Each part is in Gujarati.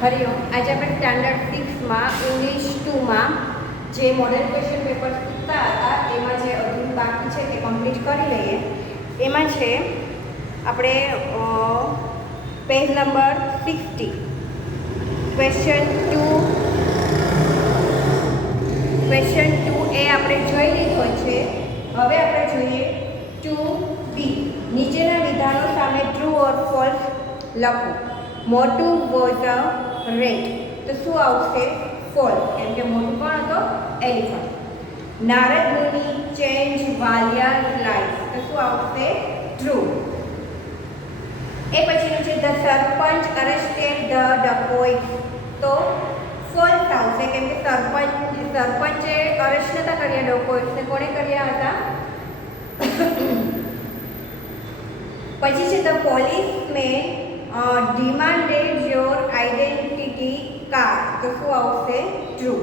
હરિઓમ. આજે આપણે સ્ટાન્ડર્ડ 6માં ઇંગ્લિશ 2માં જે મોડેલ ક્વેશ્ચન પેપર પૂછતા હતા એમાં જે અધૂરું બાકી છે તે કમ્પ્લીટ કરી લઈએ. એમાં છે આપણે પેજ નંબર 60 ક્વેશ્ચન 2 એ આપણે જોઈ લીધો છે. હવે આપણે જોઈએ 2B. નીચેના વિધાનો સામે ટ્રુ ઓર ફોલ્સ લખો. મોટું વોઝ અ રેટ, તો શું આવશે? ફોલ્સ, કેમ કે મોટું કોણ હતો? એલિફન્ટ. નારદ મુનિ ચેન્જ વાલિયા લાઈફ, તો શું આવશે? ટ્રુ. એ પછીનું છે ધ સરપંચ અરેસ્ટેડ ધ ડકોઇટ, તો ફોલ્સ આવશે, કેમ કે સરપંચે અરેસ્ટ નતા કર્યા ડકોઇટ્સને, કોણે કર્યા હતા? પછી છે the policeman demanded your identity card, તો શું આવશે? ટ્રુ.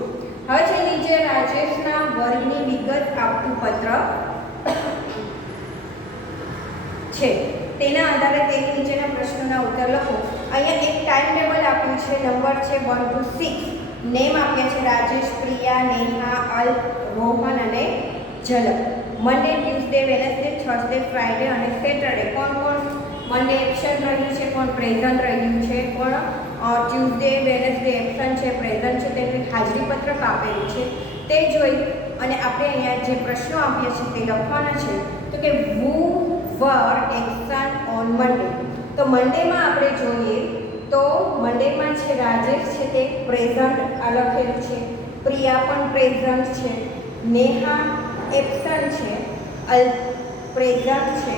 હવે છે નીચે રાજેશના વર્ગની વિગત આપતું પત્ર છે, તેના આધારે તેની નીચેના પ્રશ્નોના ઉત્તર લખો. અહીંયા એક ટાઈમ ટેબલ આપ્યું છે, નંબર છે 1 to 6. નેમ આપ્યા છે રાજેશ, પ્રિયા, નેહા, અલ્પ, રોહન અને ઝલક. મંડે, ટ્યુઝડે, વેનસડે, થર્સડે, ફ્રાઈડે અને સેટરડે કોણ કોણ મંડે એબસન્ટ રહ્યું છે, કોણ પ્રેઝન્ટ રહ્યું છે, કોણ ટ્યુઝડે વેનસડે એબસન્ટ છે, પ્રેઝન્ટ છે, તેનું હાજરી પત્રક આપેલું છે. તે જોઈ અને આપણે અહીંયા જે પ્રશ્નો આપ્યા છે તે લખવાના છે. તો કે who were absent on Monday, તો મંડેમાં આપણે જોઈએ તો મંડેમાં છે રાજેશ છે તે પ્રેઝન્ટ લખેલું છે, પ્રિયા પણ પ્રેઝન્ટ છે, નેહા એબસન્ટ છે, અલ્પ પ્રેઝન્ટ છે,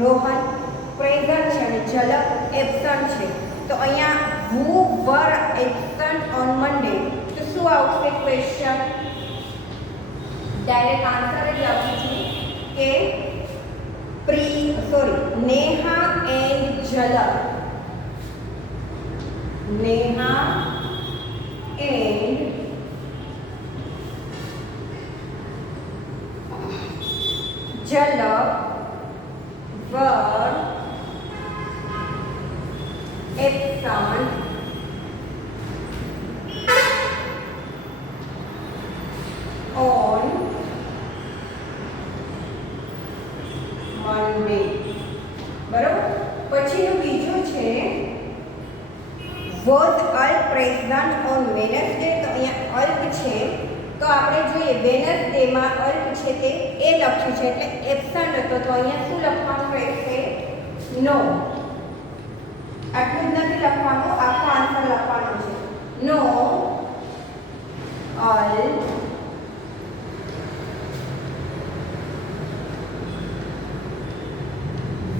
રોહન પ્રેઝન્ટ છે અને ઝલક એબસન્ટ છે. તો અહીંયા who were absent on Monday, તો શું આવશે ક્વેશ્ચન? ડાયરેક્ટ આન્સર જ આપું છું કે નેહા એન્ડ ઝલક. નેહા એન્ડ ઝલક were absent on Monday. બરાબર. પછીનું બીજું છે was Alp present on Wednesday, તો અહીંયા અલ્પ છે તો આપણે જોઈએ વેનસડેમાં અલ્પ છે તે એ લખ્યું છે એટલે એબસન્ટ હતો, તો અહીંયા શું લખવાનું રહેશે? નો. આટલું જ નથી લખવાનું, આખો આન્સર લખવાનો છે. નો અલ્પ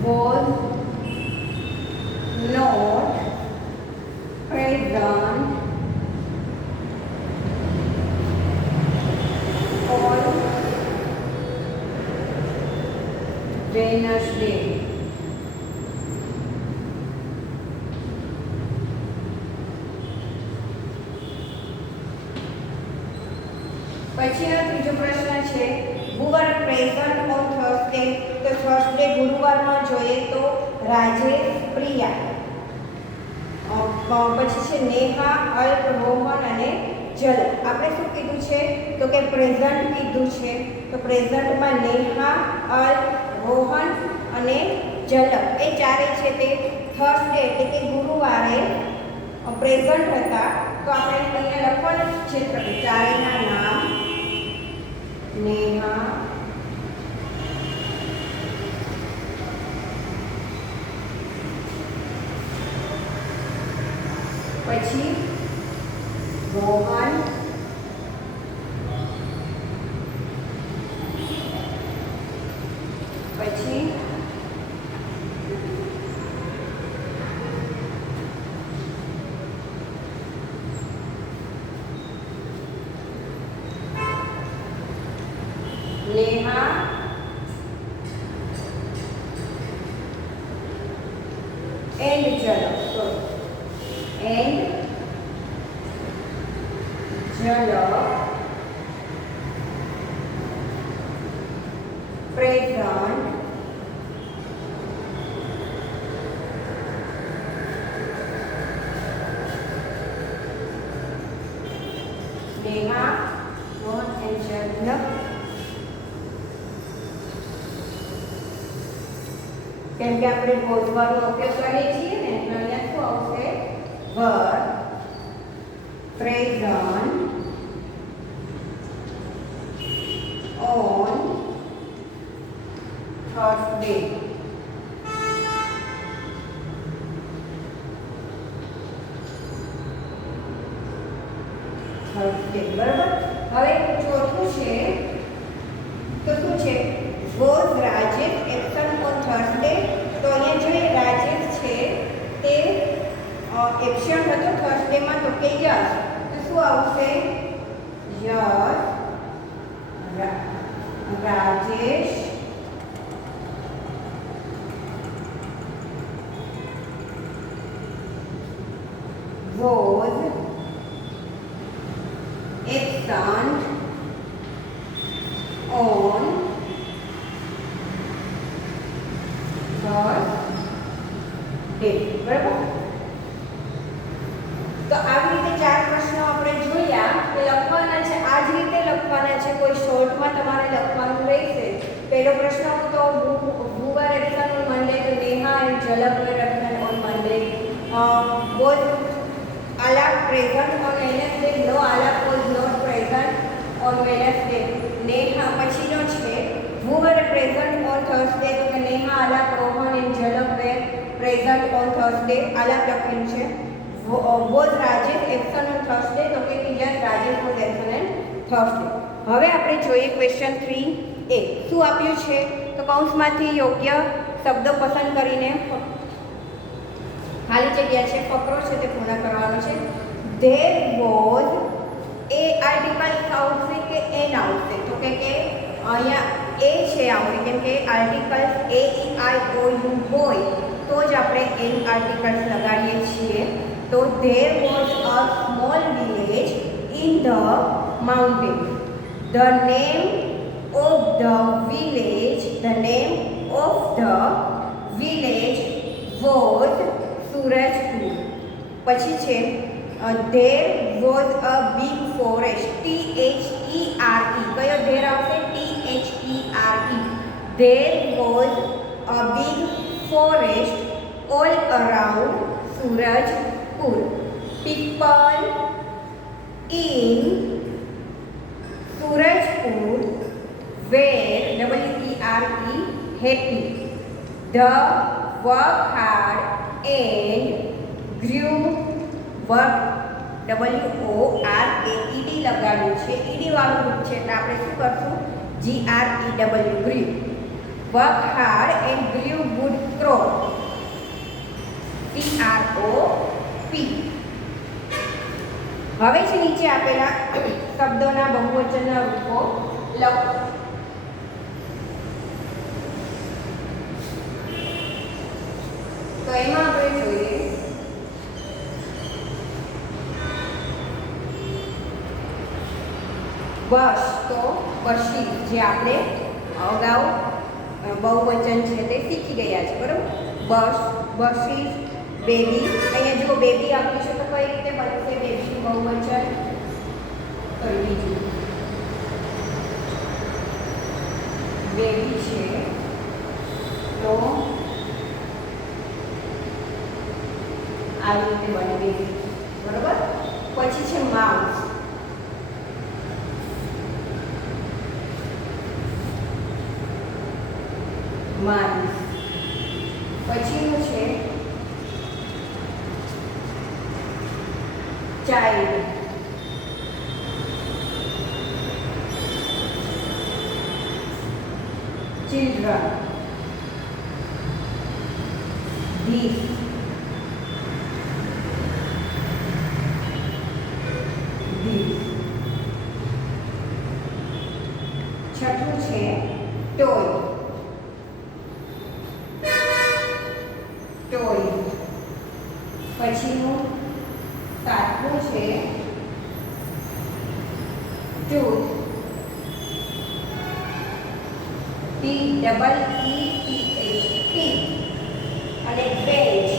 was not present on Wednesday. પછીનો ત્રીજો પ્રશ્ન છે who were present on Thursday, તો થર્સડે ગુરુવારમાં જોઈએ તો રાજેશ, પ્રિયા. પછી છે નેહા, અલ્પ, રોહન અને ઝલક. આપણે શું કીધું છે? તો કે પ્રેઝન્ટ કીધું છે, તો પ્રેઝન્ટમાં નેહા, અલ્પ, રોહન અને ઝલક એ ચારે છે તે થર્સડે એટલે કે ગુરુવારે પ્રેઝન્ટ હતા. તો આપણે અહીંયા લખવાનું છે ચારેયના નામ. નેહા, પછી રોહન, પછી નેહા એન્ડ ઝલક, એન્ડ ઝલક present કેમ કે આપણે વોઝ વર્બનો ઉપયોગ કરીએ છીએ ને એટલે અહીંયા શું આવશે વર પ્રેઝન્ટ ઓન થર્સડે. બરાબર. હવે ચોથું છે તો શું છે was Rajesh absent on Thursday. તો અહીંયા જોઈએ રાજેશ છે તે એબસન્ટ હતો થર્સડેમાં, તો કે યસ. તો શું આવશે yes Rajesh was absent on Thursday. બરાબર. તો આવી રીતે ચાર પ્રશ્નો આપણે જોયા કે લખવાના છે, આ જ રીતે લખવાના છે. કોઈ શોર્ટમાં તમારે લખવાનું રહેશે. પહેલો પ્રશ્ન હતો who were absent on Monday, તો નેહા and ઝલક were absent on Monday. was Alak present on Wednesday? No, Alak was not present on Wednesday. Neha પછીનો છે who were present on Thursday, તો કે નેહા, Alak, રોહન and ઝલક were present on Thursday. Alak લખેલું છે. was Rajesh absent on Thursday, તો કે yes, Rajesh was absent on Thursday. હવે આપણે જોઈએ ક્વેશ્ચન 3a. શું આપ્યું છે તો કૌંસમાંથી યોગ્ય શબ્દો પસંદ કરીને ખાલી જગ્યા છે ફકરો છે તે પૂર્ણ કરવાનો છે. ધેર વોઝ એ આર્ટિકલ આવશે કે એન આવશે, તો કે અહીંયા એ છે આવશે કેમ કે articles A E I O you હોય તો જ આપણે એન આર્ટિકલ્સ લગાડીએ છીએ. તો there was a small village in the mountain. The name of the village was Surajpur. પછી છે there was a big forest. THERE. કયો ધેર આવશે? THERE. There was a big forest all around Surajpur. People in Surajpur were WERE happy. The work hard and grew work WORKED લગાડ્યું છે. ઈડી વાળું રૂપ છે એટલે આપણે શું કરશું? GREW grew. Work hard and grew good crop. CROP. હવે છે નીચે આપેલા શબ્દોના બહુવચનના રૂપો લખો. તો એમાં આપણે જોઈએ બસ તો બસી, જે આપણે અગાઉ બહુવચન છે તે શીખી ગયા છે. બરાબર. બસ, બસી, બેબી. અહીંયા જો બેબી આપ્યું છે તો કઈ રીતે બનશે બેબીનું બહુવચન? તો બીજું બેબી છે તો આવી રીતે બને બેબી. બરાબર. પછી છે માઉસ. માઉસ. પછીનું છે ચાઇલ્ડ. children. This. છઠ્ઠું છે ટોય. પછીનું સાતમું છે ટૂથ. TEETH. અને બેન્ચ.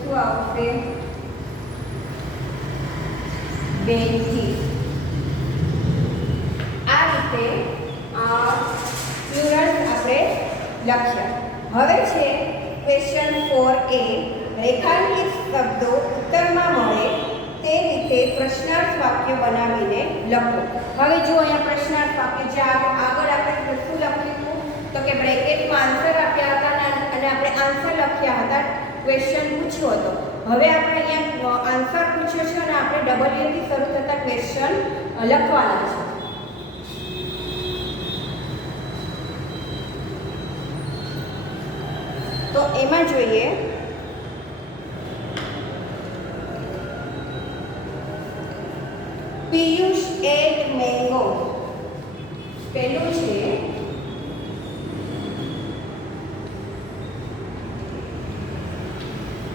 શું આવશે? બેન્ચીસ. આ લખ્યા. હવે છે ક્વેશ્ચન 4a, રેખાંકિત શબ્દો ઉત્તરમાં મળે તે રીતે પ્રશ્નાર્થ વાક્ય બનાવીને લખો. હવે જો અહીંયા પ્રશ્નાર્થ વાક્ય જે આગળ આપણે શું લખ્યું તો કે બ્રેકેટમાં આન્સર આપ્યા હતા અને આપણે આન્સર લખ્યા હતા, ક્વેશ્ચન પૂછ્યો હતો. હવે આપણે અહીંયા આન્સર પૂછ્યો છે અને આપણે ડબલ એ થી શરૂ થતા ક્વેશ્ચન લખવાના છે. તો એમાં જોઈએ પિયુષ એટ મેંગો. પહેલું છે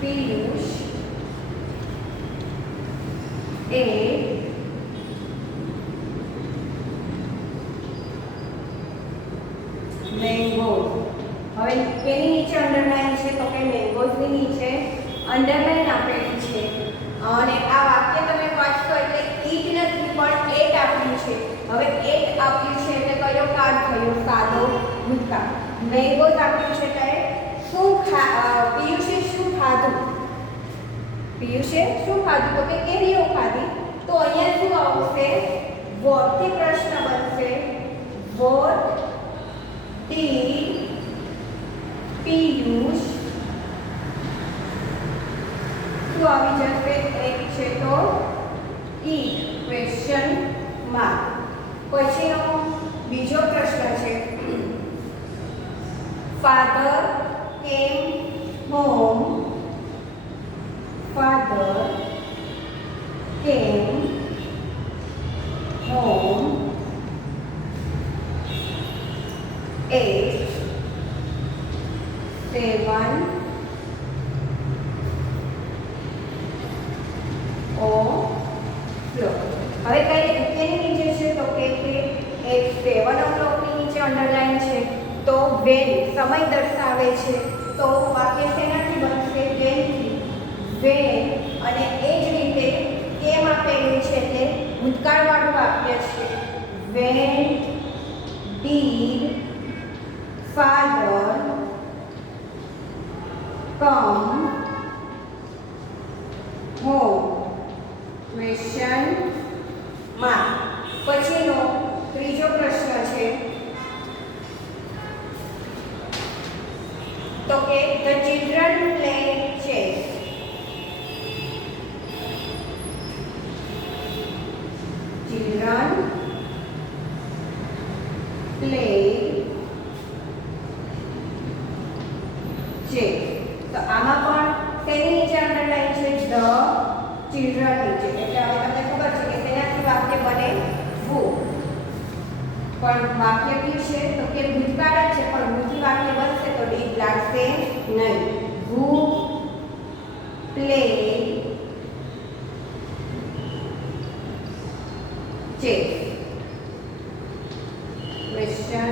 પિયુષ એટ મેંગો. હવે એની નીચે અંડરલાઈન છે તો કે મેંગોઝની નીચે અંડરલાઈન આપેલી છે અને આ વાક્ય તમે વાંચશો એટલે ઈટ નથી પણ એટ આપ્યું છે. હવે એટ આપ્યું છે એટલે કયો કાળ થયો? સાદો ભૂતકાળ. મેંગોઝ આપ્યું છે એટલે શું પિયુષે શું ખાધું? પિયુષે શું ખાધું તો કે કેરીઓ ખાધી. તો અહીંયા શું આવશે? વોટ થી પ્રશ્ન બનશે. વોટ ડીડ પિયુષ, શું આવી જશે? એક છે તો ઈટ, ક્વેશ્ચન માર્ક. પછીનો બીજો પ્રશ્ન છે ફાધર કેમ હોમ. ફાધર કેમ હોમ એટ 7 o'clock. હવે કઈ કેની નીચે છે તો કે એક 7 o'clock ની નીચે અંડરલાઈન છે તો વેન સમય દર્શાવે છે તો વાક્ય શેનાથી બનશે? વેન થી. વેન અને એ જ રીતે કેમ આપેલું છે એટલે ભૂતકાળવાળું વાક્ય છે. When did father come home, question mark. પછીનો ત્રીજો પ્રશ્ન છે તો કે the children play chess. Children play chess. તો આમાં પણ તેની નીચે અંડરલાઈન છે ધ ચિલ્ડ્રન નીચે એટલે હવે તમને ખબર છે કે તેનાથી વાક્ય બને વુ. પણ વાક્ય કયું છે તો કે ભૂતકાળ જ છે પણ વુથી વાક્ય બનશે તો ડીડ લાગશે નહીં. વુ પ્લે ચેસ, ક્વેશ્ચન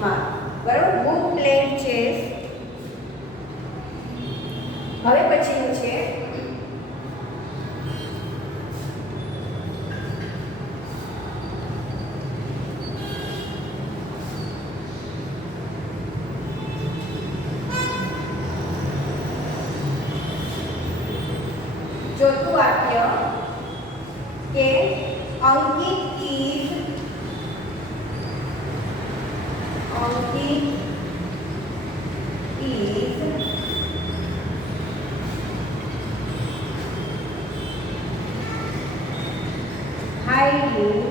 માર્ક. બરાબર, વુ પ્લેડ ચેસ. હવે પછીનું છે ચોથું વાક્ય કે અંકિત is hiding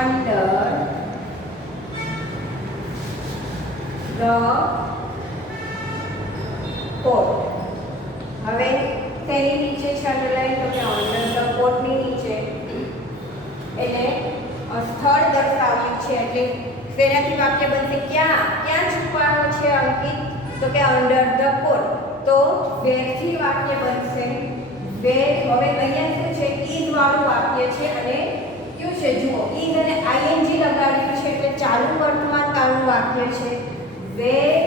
under the coat. હવે તેની નીચે છે અંડરલાઈન તો કે અંડર ધ કોટની નીચે એટલે સ્થળ દર્શાવ્યું છે એટલે તેનાથી વાક્ય બનશે ક્યાં છુપાયો છે અંકિત તો કે અંડર ધ કોટ. તો વેરથી વાક્ય બનશે વેર. હવે અહીંયા શું છે? ઈઝ વાળું વાક્ય છે અને કયું છે જુઓ ઈઝ અને આઈએનજી લગાડ્યું છે એટલે ચાલુ વર્તમાન કાળનું વાક્ય છે. Where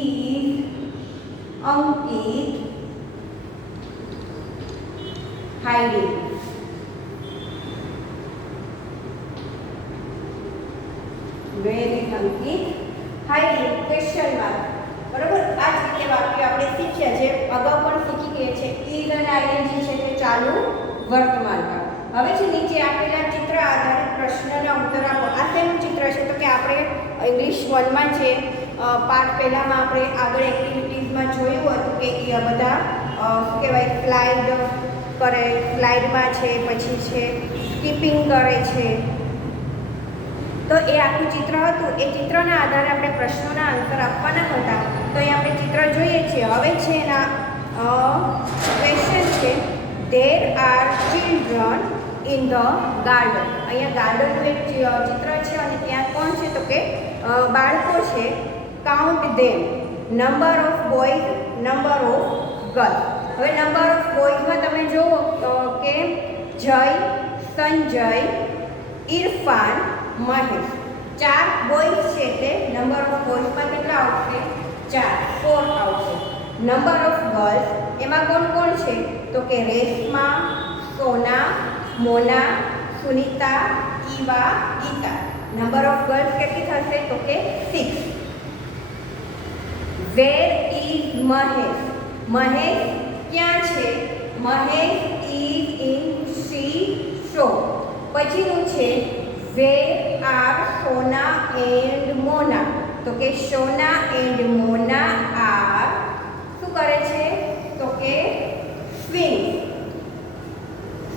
is Ankit hiding. Where is Ankit hiding question mark. બરોબર, આ જ રીતે વાક્ય આપણે શીખ્યા છે, અગાઉ પણ શીખી ગયા છે. ઇઝ અને આઈએનજી છે તે ચાલુ વર્તમાનકાળ. હવે જે નીચે આપેલા ચિત્ર આધારિત પ્રશ્નના ઉત્તર આપો. આ શેનું ચિત્ર છે તો કે આપણે ઇંગ્લિશ 1માં છે પાઠ પહેલામાં આપણે આગળ એક્ટિવિટીઝમાં જોયું હતું કે એ બધા શું કહેવાય સ્લાઇડ કરે, સ્લાઇડમાં છે, પછી છે સ્કીપિંગ કરે છે. તો એ આખું ચિત્ર હતું. એ ચિત્રના આધારે આપણે પ્રશ્નોના આન્સર આપવાના હતા. તો અહીં આપણે ચિત્ર જોઈએ છીએ. હવે છે એના ક્વેશ્ચન છે there are children in the garden. અહીંયા ગાર્ડનનું એક ચિત્ર છે અને ત્યાં કોણ છે તો કે બાળકો છે. Count them, number of boys, number of girls. હવે નંબર ઓફ બોયઝમાં તમે જુઓ કે જય, સંજય, ઇરફાન, મહેશ. 4 બોયઝ છે તે નંબર ઓફ બોયઝમાં કેટલા આવશે? 4, 4 આવશે. નંબર ઓફ ગર્લ્સ એમાં કોણ કોણ છે તો કે Reshma, Sona, Mona, Sunita, Eva, Gita. Number of girls કેટલી થશે તો કે 6. Where is Mahesh? મહેશ ક્યાં છે? Mahesh is in C shop. પછીનું છે વેર આર સોના એન્ડ મોના? તો કે સોના એન્ડ મોના આર શું કરે છે તો કે swing.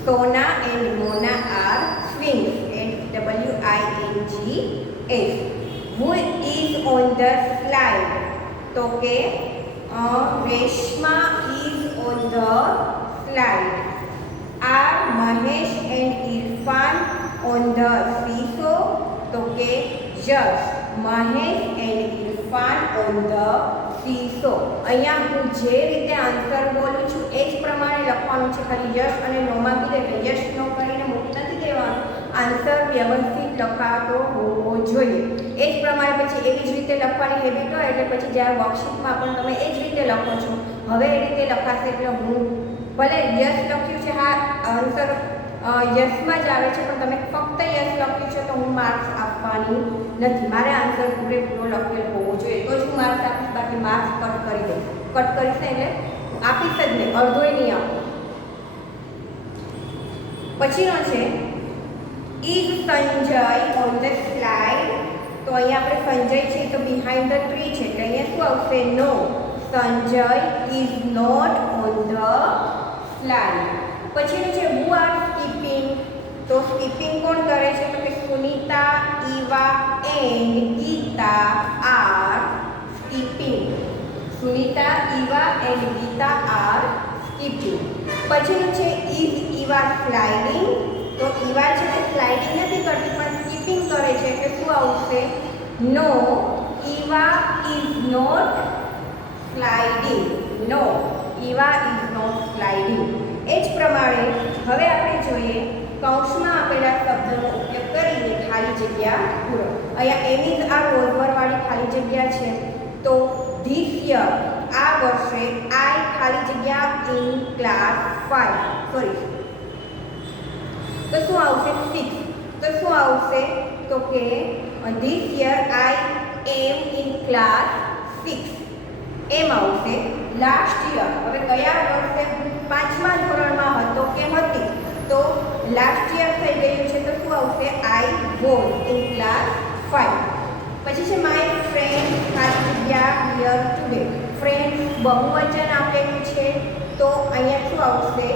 Sona and Mona are swing. SWINGS. Who is on the slide? તો કે Reshma is on the slide. Are Mahesh and Irfan on the seesaw? તો કે yes, Mahesh and Irfan on the seesaw. અહીંયા હું જે રીતે આન્સર બોલું છું એ જ પ્રમાણે લખવાનું છે. ખાલી યસ અને નોમાં કીધે એટલે યસ નો કરીને મૂકી નથી દેવાનું. આન્સર વ્યવસ્થિત લખાતો હોવો જોઈએ. એ જ પ્રમાણે પછી એવી જ રીતે લખવાની હેબિટ હોય એટલે પછી જ્યારે વર્કશીટમાં પણ તમે એ જ રીતે લખો છો. હવે એ રીતે લખાશે એટલે હું ભલે યસ લખ્યું છે, હા આન્સર યસમાં જ આવે છે, પણ તમે ફક્ત યસ લખ્યું છે તો હું માર્ક્સ આપવાની નથી. મારે આન્સર પૂરેપૂરો લખેલો હોવો જોઈએ તો જ હું માર્ક્સ આપીશ. બાકી માર્ક્સ કટ કરી દઈશ. કટ કરીશ ને એટલે આપીશ જ નહીં, અડધોય નહીં આપું. પછીનો છે is Sanjay on the slide? તો અહીંયા આપણે સંજય છે તો બિહાઇન્ડ ધ ટ્રી છે એટલે અહીંયા શું આવશે? No, Sanjay is not on the slide. પછીનું છે હુ આર સ્કીપિંગ? તો સ્કીપિંગ કોણ કરે છે તો કે Sunita, Eva and Gita are skipping. Sunita, Eva and Gita are skipping. પછીનું છે ઇઝ ઈવા સ્લાઇડિંગ? તો ઈવા છે તે સ્લાઇડિંગ નથી કરતી પણ સ્કીપિંગ કરે છે એટલે શું આવશે? No, Eva is not sliding. No, Eva is not sliding. એ જ પ્રમાણે હવે આપણે જોઈએ કૌંસમાં આપેલા શબ્દનો ઉપયોગ કરીને ખાલી જગ્યા પૂરો. અહીંયા એમ ઇઝ આ રોઝવરવાળી ખાલી જગ્યા છે. તો ધીસ યર આ વર્ષે આઈ ખાલી જગ્યા ઇન ક્લાસ 5 સોરી તો શું આવશે? 6. તો શું આવશે તો કે this year I am in class 6 am આવશે. લાસ્ટ યર હવે કયા વર્ષે 5મા ધોરણમાં હતો કે હતી? તો લાસ્ટ યર થઈ ગયું છે તો શું આવશે? I was in class 5. પછી છે માય ફ્રેન્ડ ખાલી જગ્યા હિયર ટુડે. ફ્રેન્ડ બહુવચન આપેલું છે તો અહીંયા શું આવશે?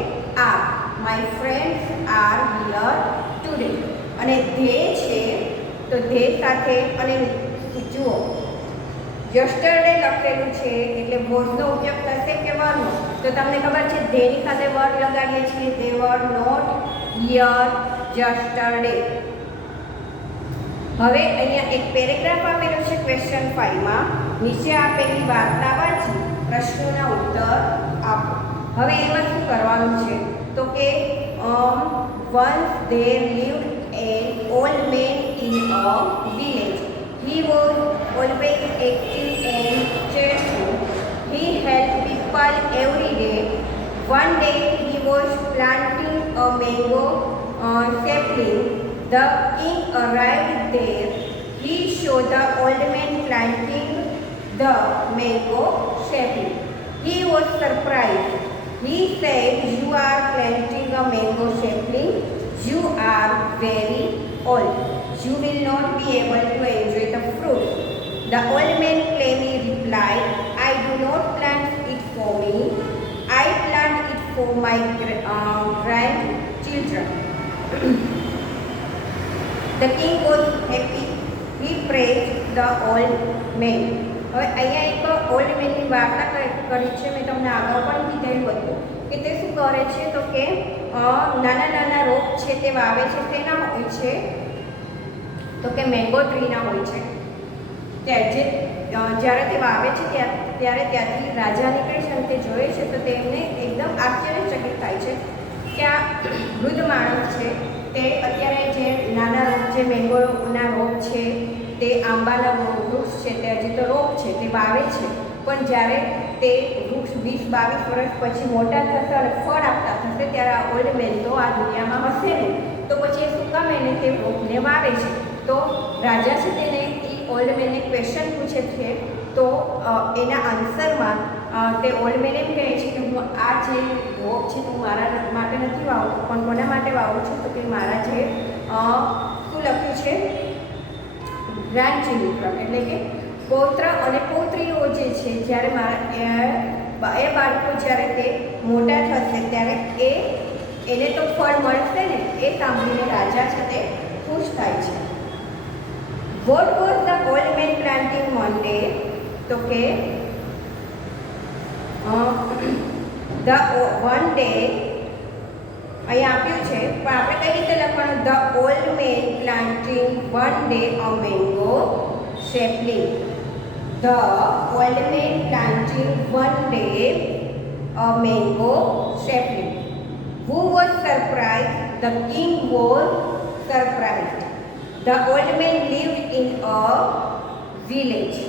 Are. My friends are here today. અને ધે છે તો ધે સાથે અને જુઓ યસ્ટરડે લખેલું છે એટલે વોઝનો ઉપયોગ થશે કે વરનો? તો તમને ખબર છે ધેની સાથે વર લગાડીએ છીએ. દે વર નોટ હિયર યસ્ટરડે. હવે અહીંયા એક પેરેગ્રાફ આપેલો છે ક્વેશ્ચન 5માં. નીચે આપેલી વાર્તા વાંચી પ્રશ્નોના ઉત્તર આપો. હવે એમાં શું કરવાનું છે તો કે once there lived an old man in a village. He was always active and cheerful. He helped people every day. One day he was planting a mango sapling. The king arrived there. He show the old man planting the mango sapling. He was surprised. He said, "You are planting a mango sapling. You are very old. You will not be able to enjoy the fruit." The old man calmly replied, "I do not plant it for me. I plant it for my grandchildren." The king was happy. He praised the old man. હવે અહીંયા એક ઓલ્ડ મેનની વાર્તા કરી છે. મેં તમને આગળ પણ કીધેલું હતું કે તે શું કરે છે તો કે નાના નાના રોપ છે તે વાવે છે. તેના હોય છે તો કે મેંગો ટ્રીના હોય છે. જ્યારે તે વાવે છે ત્યારે ત્યાંથી રાજા નીકળે છે અને તે જોવે છે તો તેમને એકદમ આશ્ચર્યચકિત થાય છે કે આ વૃદ્ધ માણસ છે તે અત્યારે જે નાના રોપ જે મેંગોના રોપ છે તે આંબાના વૃક્ષ છે તે હજી તો રોપ છે તે વાવે છે, પણ જ્યારે તે વૃક્ષ 20-22 વર્ષ પછી મોટા થશે અને ફળ આપતા થશે ત્યારે આ ઓલ્ડ મેન તો આ દુનિયામાં હશે નહીં. તો પછી એ શું કામ એને તે રોપને વાવે છે? તો રાજા છે તેને એ ઓલ્ડ મેનને ક્વેશ્ચન પૂછે છે. તો એના આન્સરમાં તે ઓલ્ડ મેન એમ કહે છે કે હું આ જે રોપ છે હું મારા માટે નથી વાવું પણ કોના માટે વાવું છું? તો કે મારા જે શું લખ્યું છે ગ્રાન્ડચિલ્ડ્રન એટલે કે પૌત્ર અને પૌત્રીઓ જે છે જ્યારે મારા એ બાળકો જ્યારે તે મોટા થશે ત્યારે એને તો ફળ મળશે ને એ સાંભળીને રાજા છે તે ખુશ થાય છે. What was the old man planting one day? તો કે the one day અહીંયા આપ્યું છે પણ આપણે કઈ રીતે લખવાનું? The old man planting one day a mango sapling. The old man planting one day a mango sapling. Who was surprised? The king was surprised. The old man lived in a village.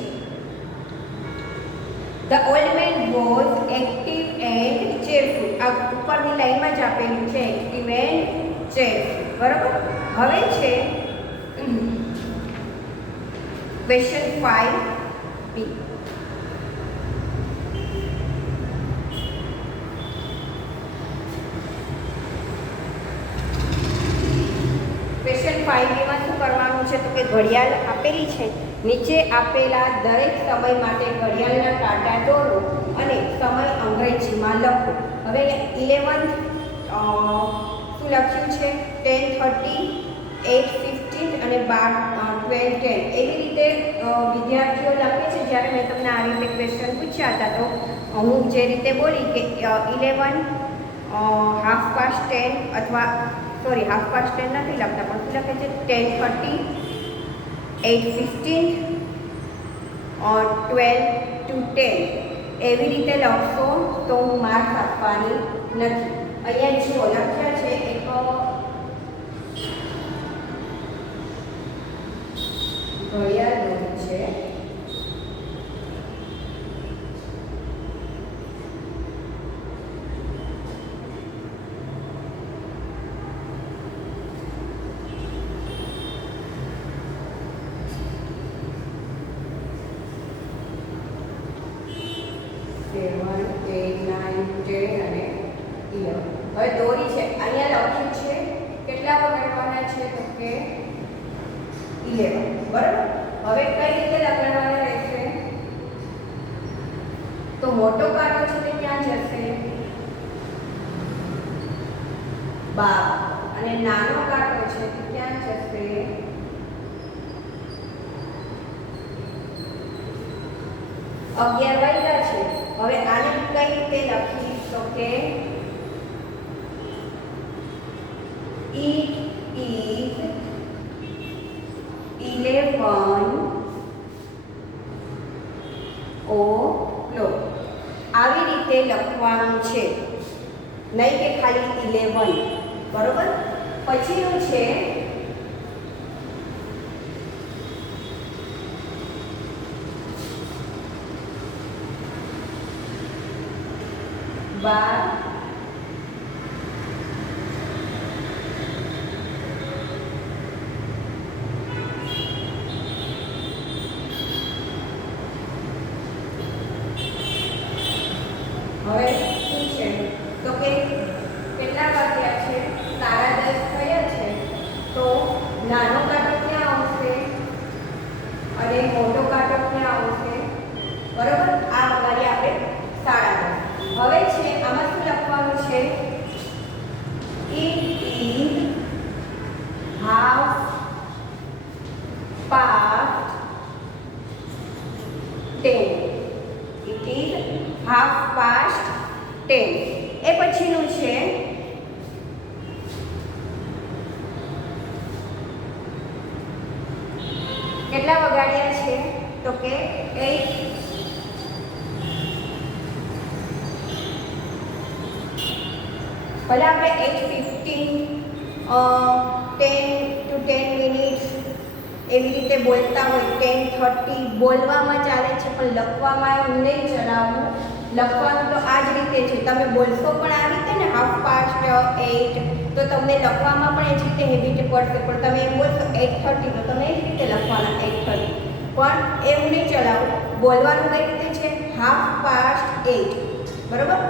The old man was active and cheerful. આ ઉપરની લાઈનમાં જ આપેલું છે એક્ટિવ એન્ડ cheerful. બરાબર. હવે છે ક્વેશ્ચન 5B. ક્વેશ્ચન 5B શું કરવાનું છે તો કે ઘડિયાળ આપેલી છે, નીચે આપેલા દરેક સમય માટે ઘડિયાળના કાંટા દોરો અને સમય અંગ્રેજીમાં લખો. હવે 11 શું લખ્યું છે? 10:30, 8:15 અને 12:10 એવી રીતે વિદ્યાર્થીઓ લખે છે. જ્યારે મેં તમને આ રીતે ક્વેશ્ચન પૂછ્યા હતા તો હું જે રીતે બોલી કે 11, 10:30 અથવા સોરી 10:30 નથી લખતા પણ શું લખે છે 10:30, 8:15 12 to 10 એવી રીતે લખશો તો હું માર્ક્સ આપવાની નથી. અહીંયા જો લખ્યા છે એક ઘડિયાળ દોરી છે. હવે દોરી છે અહીંયા લખ્યું છે કેટલા વગાડવાના છે તો કે 11. બરાબર. હવે કઈ રીતે લગાડવાના રહેશે? તો મોટો કાંટો છે તે ક્યાં જશે? 12 અને નાનો કાંટો છે તે ક્યાં જશે? 11 વાગ્યા છે. હવે આને કઈ રીતે લખીશ તો કે It is 11 o'clock. આવી રીતે લખવાનું છે, નહીં કે ખાલી 11. બરોબર. પછીનું છે બાર past 10. It is 10:30. એ પછીનું છે કેટલા વગાડ્યા છે તો કે 8. ભલે આપણે 8:15 10 to 10 મિનિટ્સ એવી રીતે બોલતા હોય 10:30 બોલવામાં ચાલે છે પણ લખવામાં નહીં ચલાવવું. લખવાનું તો આ જ રીતે છે. તમે બોલશો પણ આ રીતે ને 8:30 તો તમને લખવામાં પણ એ જ રીતે હેબિટ પડશે. પણ તમે એમ બોલશો 8:30 તો તમે એ જ રીતે લખવાના 8:30. પણ એવું નહીં ચલાવો. બોલવાનું કઈ રીતે છે 8:30. બરાબર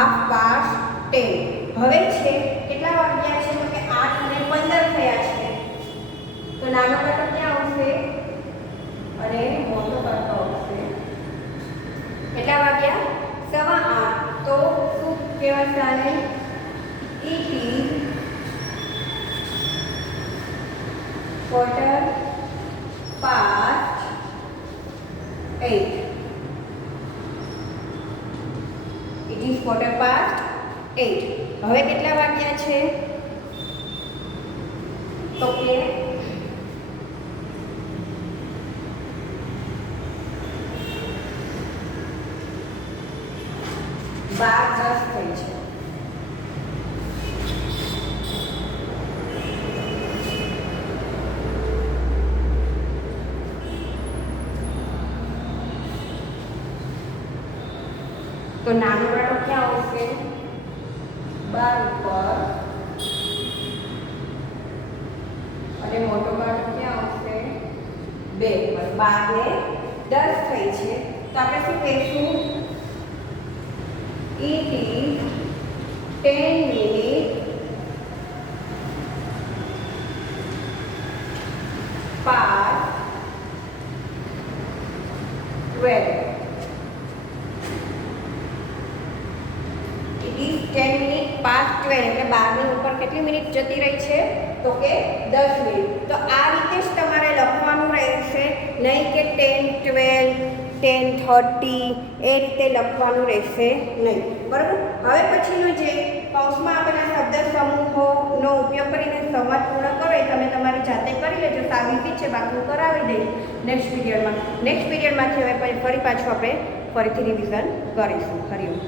8:10. હવે છે કેટલા વાગ્યા છે તો કે 8:15 થયા છે. તો નાનો કાંટો ક્યાં આવશે અને મોટો કાંટો આવશે. કેટલા વાગ્યા 8:15. તો શું કહેવાશે આને ઇટ ઇઝ 8:15. It is 8:15. હવે કેટલા વાગ્યા છે તો કે 12:10 થઈ છે. તો નાનો કાંટો ક્યાં આવશે 12 ઉપર અને મોટો કાંટો ક્યાં આવશે 2 ઉપર. 12:10 થઈ છે તો આપણે શું કહીશું it is 10 minutes past 12. It is 10 minutes past 12 એટલે 12 ની ઉપર કેટલી મિનિટ જતી રહી છે તો કે 10 મિનિટ. તો આ રીતે જ તમારે લખવાનું રહેશે, નહીં કે 10:12 10:30 એ રીતે લખવાનું રહેશે નહીં. બરાબર. હવે પછીનું જે કૌંસમાં આપેલા શબ્દ સમૂહોનો ઉપયોગ કરીને સંવાદ પૂર્ણ કરો એ તમે તમારી જાતે કરી લેજો. સાબિતી છે બાકી હું કરાવી દઈશ નેક્સ્ટ પીરિયડમાંથી હવે ફરી પાછું આપણે ફરીથી રિવિઝન કરીશું. હરિઓમ.